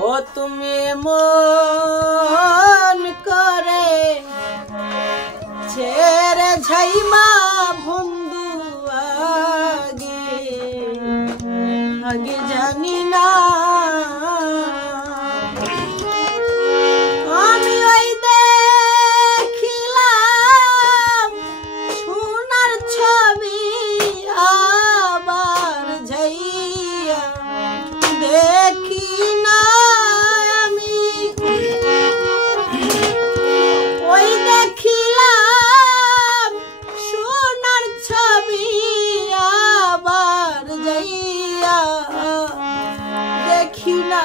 ও তুমি মন করে ছেড়ে যাইবা বন্ধু আগে আগে জানি না আমি ওই দেখিলাম সোনার ছবি আবার যাইয়া দেখি না আমি ওই দেখিলাম সোনার ছবি আবার যাইয়া দেখি না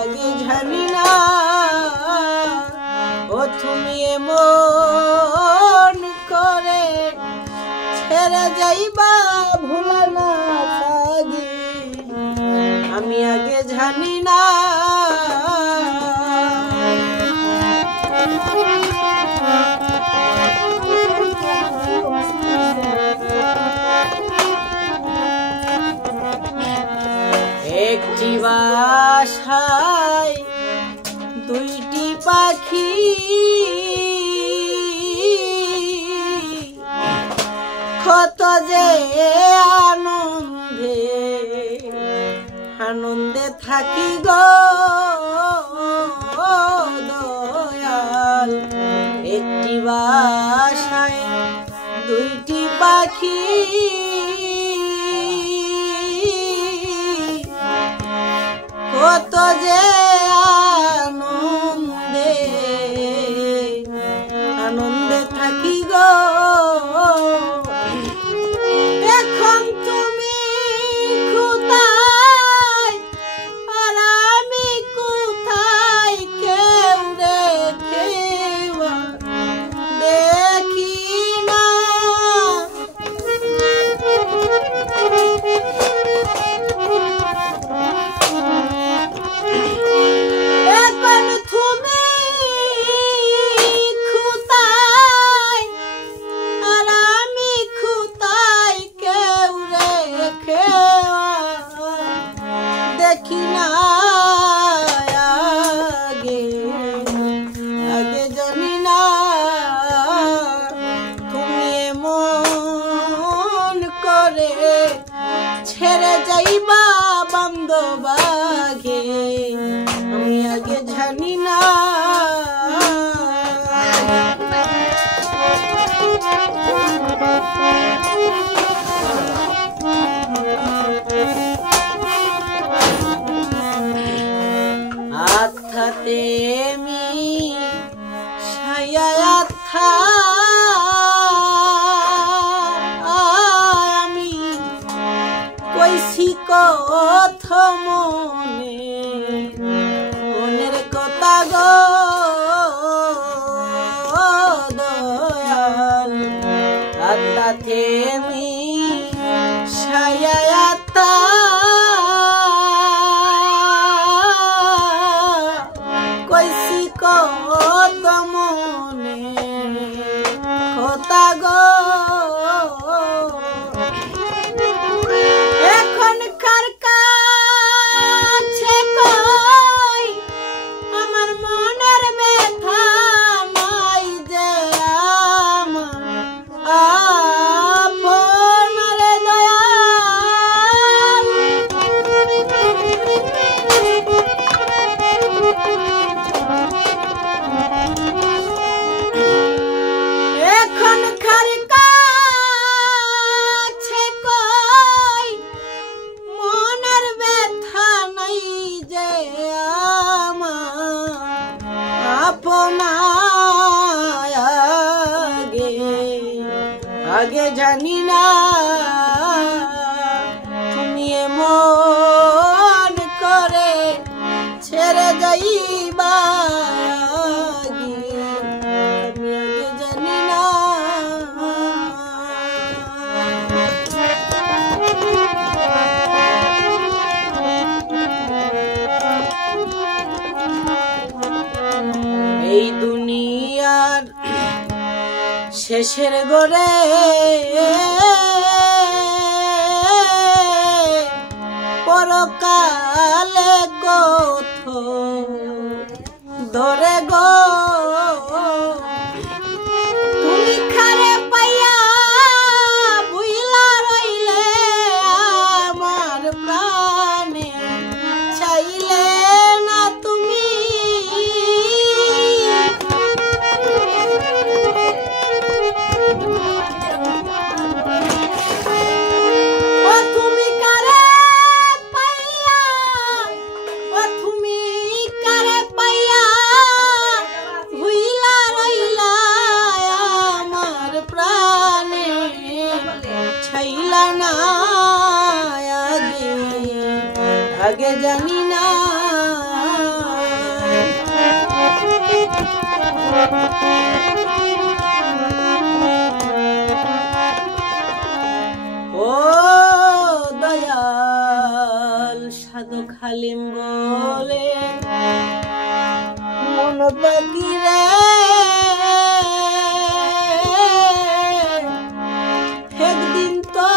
আগে জানি না ও তুমি মন করে ছেড়ে যাইবা ভোলা না আগে আমি আগে জানি না একটি বাসায় দুইটি পাখি কত যে আনন্দে আনন্দে থাকি গো দয়াল একটি বাসায় দুইটি পাখি কত যে আনন্দে আনন্দে থাকি গো এখন তুমি কোথায় আর আমি কোথায় কেউ দেখি না এখন তুমি কোথায় আর আমি কোথায় কেউ রেখে দেখি না আগে আগে জানি না তুমি মন করে ছেড়ে যাইবা বান্ধব আগে আমি আগে জানি না আথাতে মি ছায়া আথা আমি কইছি কথা মনের কথা গো দয়াল আথাতে মি ছায়া আথা কইছি কথা মনের কথা গো এখনকার কাছে কই আমার মনের ব্যথা নাই যে আমার আপনার দয়াল এখনকার কাছে কই মনের ব্যথা নাই যে আমার আপনার আগে আগে জানি না তুমি মন করে ছেড়ে যাইবা আগে আমি আগে জানি না এই দুনিয়ার শেষের গড়ে পরকালে কোথ ধরে গো তুমি খারে পাইয়া বুইলা রইলে আমার প্রাণে চাইলে না তুমি আগে জানি না ও দয়াল সাধক হালিম বলে মন বাগিরে একদিন তো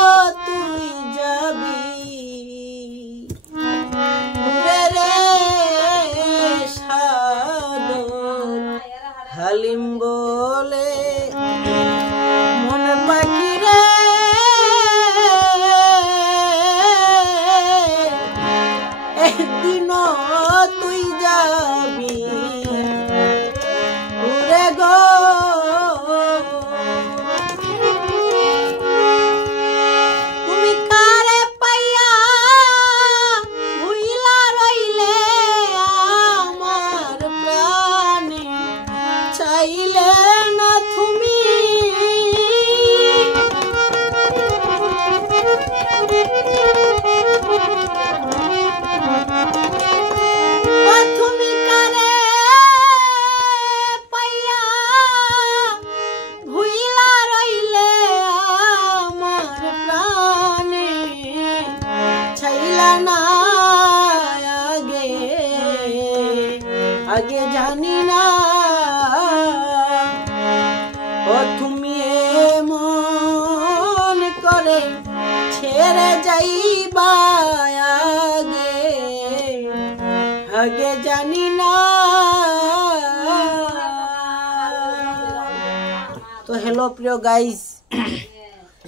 তুই যাবি হালিম বলে মন পাখি রে একদিন তুই যাবি উড়ে গো তুমি কারে পাইয়া ভুইলা রইলে আমার প্রাণে চাইলে না তুমি তুমি কারে পাইয়া ভুইলা রইলে আমার প্রাণে চাইলা না আগে আগে জানি না ও তুমি মন করে ছেড়ে যাইবা আগে আগে জানি না। তো হ্যালো প্রিয় গাইস,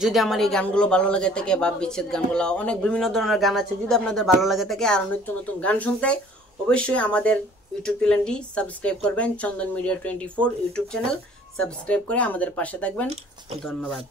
যদি আমার এই গানগুলো ভালো লাগে থাকে বা বিচ্ছেদ গানগুলো অনেক বিভিন্ন ধরনের গান আছে, যদি আপনাদের ভালো লাগে থাকে আর নিত্য নতুন গান শুনতে অবশ্যই আমাদের ইউটিউব চ্যানেলটি সাবস্ক্রাইব করবেন। চন্দন মিডিয়া 24 ইউটিউব চ্যানেল সাবস্ক্রাইব করে আমাদের পাশে থাকবেন। ধন্যবাদ।